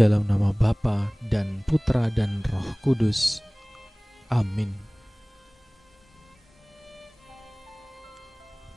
Dalam nama Bapa dan Putra dan Roh Kudus. Amin.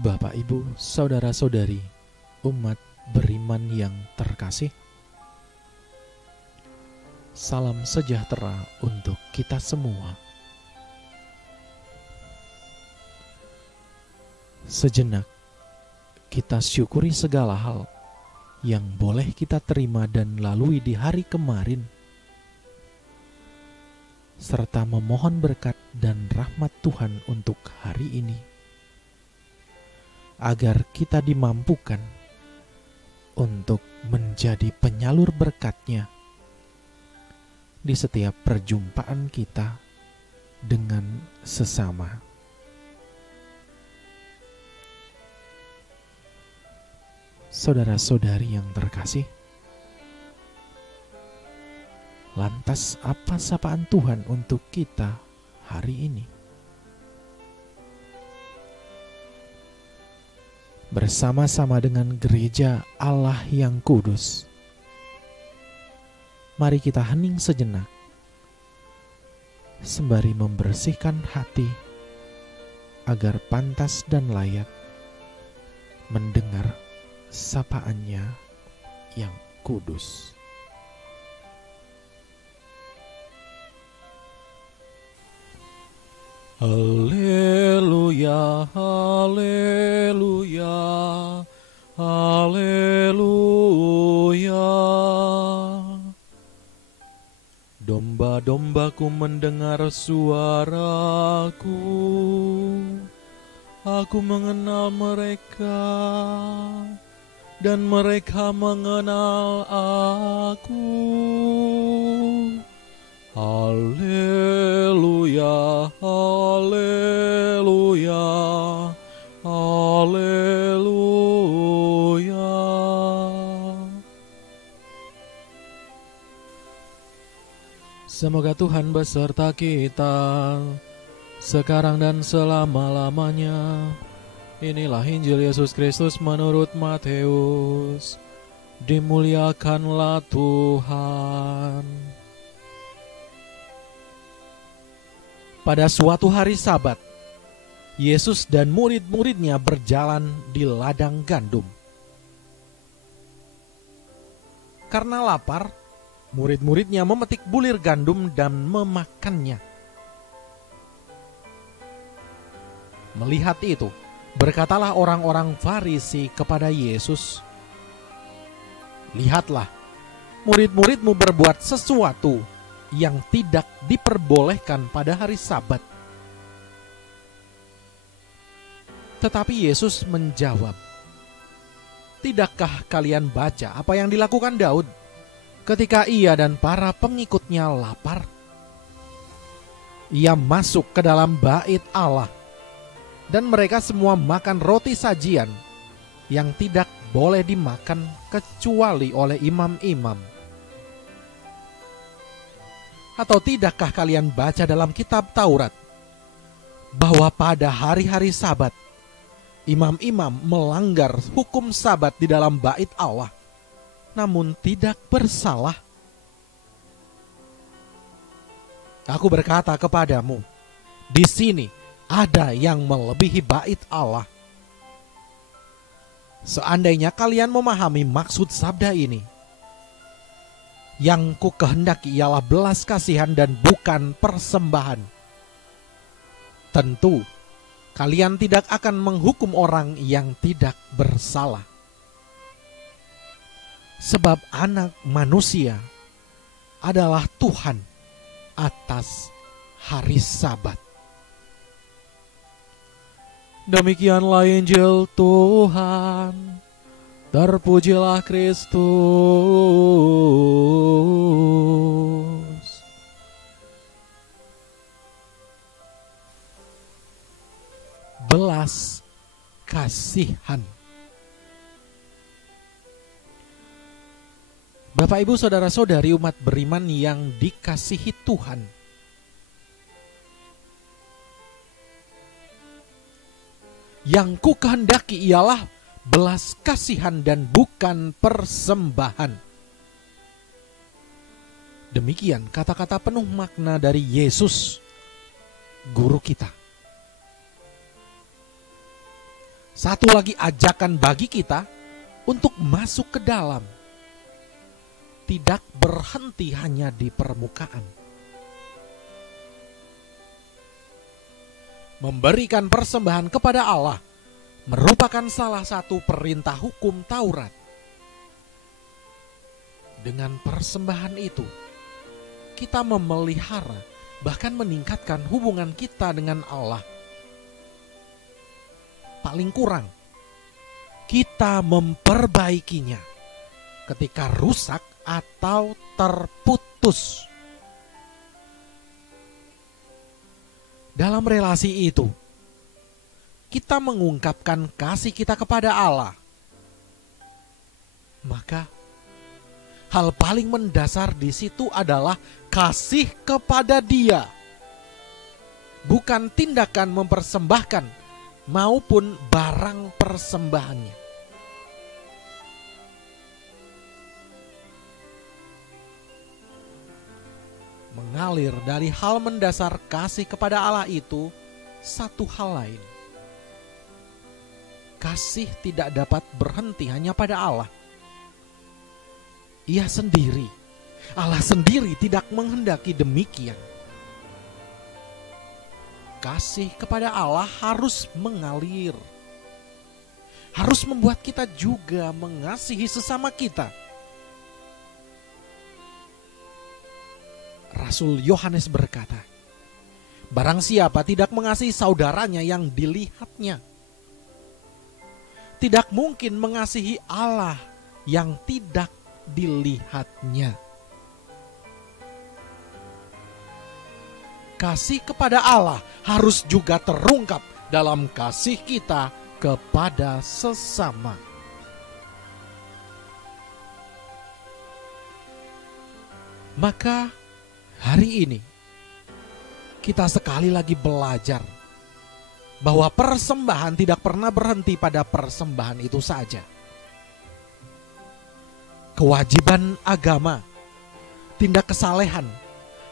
Bapak, Ibu, saudara-saudari, umat beriman yang terkasih, salam sejahtera untuk kita semua. Sejenak kita syukuri segala hal yang boleh kita terima dan lalui di hari kemarin, serta memohon berkat dan rahmat Tuhan untuk hari ini, agar kita dimampukan untuk menjadi penyalur berkat-Nya di setiap perjumpaan kita dengan sesama. Saudara-saudari yang terkasih, lantas apa sapaan Tuhan untuk kita hari ini? Bersama-sama dengan gereja Allah yang kudus, mari kita hening sejenak, sembari membersihkan hati agar pantas dan layak mendengar sapaan-Nya yang kudus. Haleluya, haleluya, haleluya. Domba-dombaku mendengar suaraku, aku mengenal mereka, dan mereka mengenal aku. Haleluya, haleluya, haleluya. Semoga Tuhan beserta kita sekarang dan selama-lamanya. Inilah Injil Yesus Kristus menurut Matius. Dimuliakanlah Tuhan. Pada suatu hari Sabat, Yesus dan murid-muridnya berjalan di ladang gandum. Karena lapar, murid-muridnya memetik bulir gandum dan memakannya. Melihat itu, berkatalah orang-orang Farisi kepada Yesus, "Lihatlah, murid-muridmu berbuat sesuatu yang tidak diperbolehkan pada hari Sabat." Tetapi Yesus menjawab, "Tidakkah kalian baca apa yang dilakukan Daud ketika ia dan para pengikutnya lapar? Ia masuk ke dalam bait Allah, dan mereka semua makan roti sajian yang tidak boleh dimakan kecuali oleh imam-imam. Atau tidakkah kalian baca dalam kitab Taurat bahwa pada hari-hari Sabat imam-imam melanggar hukum Sabat di dalam bait Allah, namun tidak bersalah? Aku berkata kepadamu, di sini ada yang melebihi bait Allah. Seandainya kalian memahami maksud sabda ini, yang ku kehendaki ialah belas kasihan dan bukan persembahan, tentu kalian tidak akan menghukum orang yang tidak bersalah. Sebab Anak Manusia adalah Tuhan atas hari Sabat." Demikianlah Injil Tuhan. Terpujilah Kristus. Belas kasihan. Bapak, Ibu, saudara-saudari umat beriman yang dikasihi Tuhan, yang ku kehendaki ialah belas kasihan dan bukan persembahan. Demikian kata-kata penuh makna dari Yesus, guru kita. Satu lagi ajakan bagi kita untuk masuk ke dalam, tidak berhenti hanya di permukaan. Memberikan persembahan kepada Allah merupakan salah satu perintah hukum Taurat. Dengan persembahan itu, kita memelihara, bahkan meningkatkan hubungan kita dengan Allah. Paling kurang, kita memperbaikinya ketika rusak atau terputus. Dalam relasi itu, kita mengungkapkan kasih kita kepada Allah. Maka, hal paling mendasar di situ adalah kasih kepada Dia. Bukan tindakan mempersembahkan maupun barang persembahannya. Mengalir dari hal mendasar kasih kepada Allah itu satu hal lain. Kasih tidak dapat berhenti hanya pada Allah. Ia sendiri, Allah sendiri tidak menghendaki demikian. Kasih kepada Allah harus mengalir, harus membuat kita juga mengasihi sesama kita. Rasul Yohanes berkata, barang siapa tidak mengasihi saudaranya yang dilihatnya, tidak mungkin mengasihi Allah yang tidak dilihatnya. Kasih kepada Allah harus juga terungkap dalam kasih kita kepada sesama. Maka hari ini kita sekali lagi belajar bahwa persembahan tidak pernah berhenti pada persembahan itu saja. Kewajiban agama, tindak kesalehan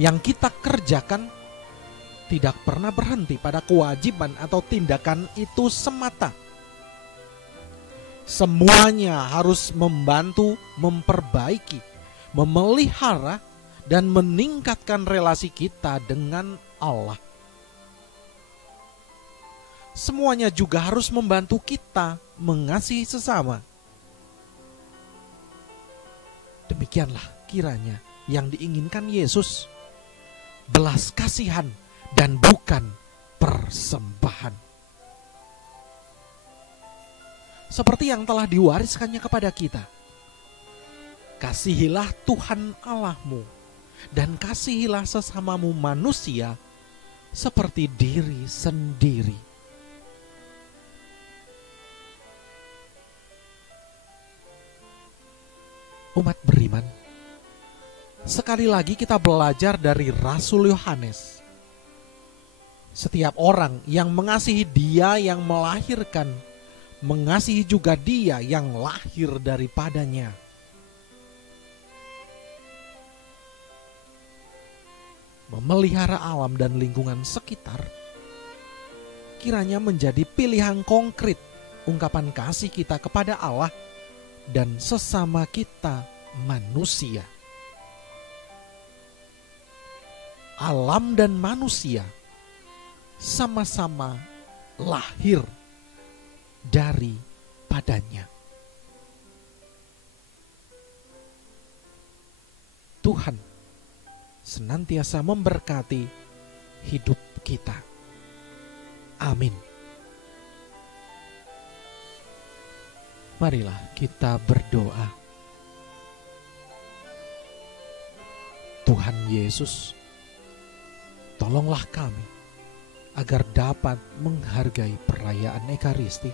yang kita kerjakan tidak pernah berhenti pada kewajiban atau tindakan itu semata. Semuanya harus membantu, memperbaiki, memelihara, dan meningkatkan relasi kita dengan Allah. Semuanya juga harus membantu kita mengasihi sesama. Demikianlah kiranya yang diinginkan Yesus, belas kasihan dan bukan persembahan. Seperti yang telah diwariskannya kepada kita. Kasihilah Tuhan Allahmu dan kasihilah sesamamu manusia seperti diri sendiri. Umat beriman, sekali lagi kita belajar dari Rasul Yohanes. Setiap orang yang mengasihi Dia yang melahirkan, mengasihi juga Dia yang lahir daripadanya. Memelihara alam dan lingkungan sekitar kiranya menjadi pilihan konkret ungkapan kasih kita kepada Allah dan sesama kita manusia. Alam dan manusia sama-sama lahir daripadanya. Tuhan senantiasa memberkati hidup kita. Amin. Marilah kita berdoa. Tuhan Yesus, tolonglah kami agar dapat menghargai perayaan Ekaristi.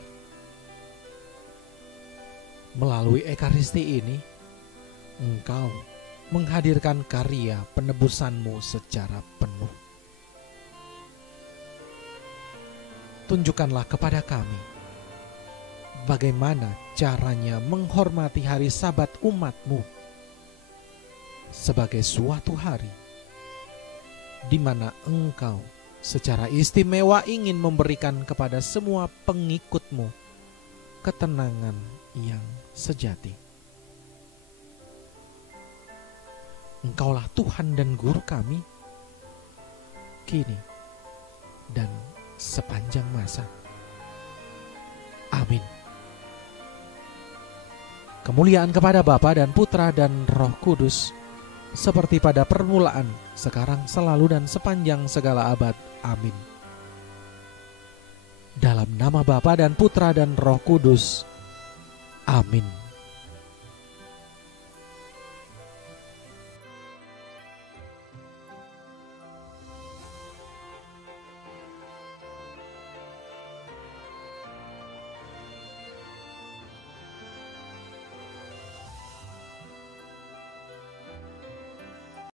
Melalui Ekaristi ini, Engkau menghadirkan karya penebusan-Mu secara penuh. Tunjukkanlah kepada kami bagaimana caranya menghormati hari Sabat umat-Mu, sebagai suatu hari di mana Engkau secara istimewa ingin memberikan kepada semua pengikut-Mu ketenangan yang sejati. Engkaulah Tuhan dan Guru kami, kini dan sepanjang masa. Amin. Kemuliaan kepada Bapa dan Putra dan Roh Kudus, seperti pada permulaan, sekarang, selalu, dan sepanjang segala abad. Amin. Dalam nama Bapa dan Putra dan Roh Kudus. Amin.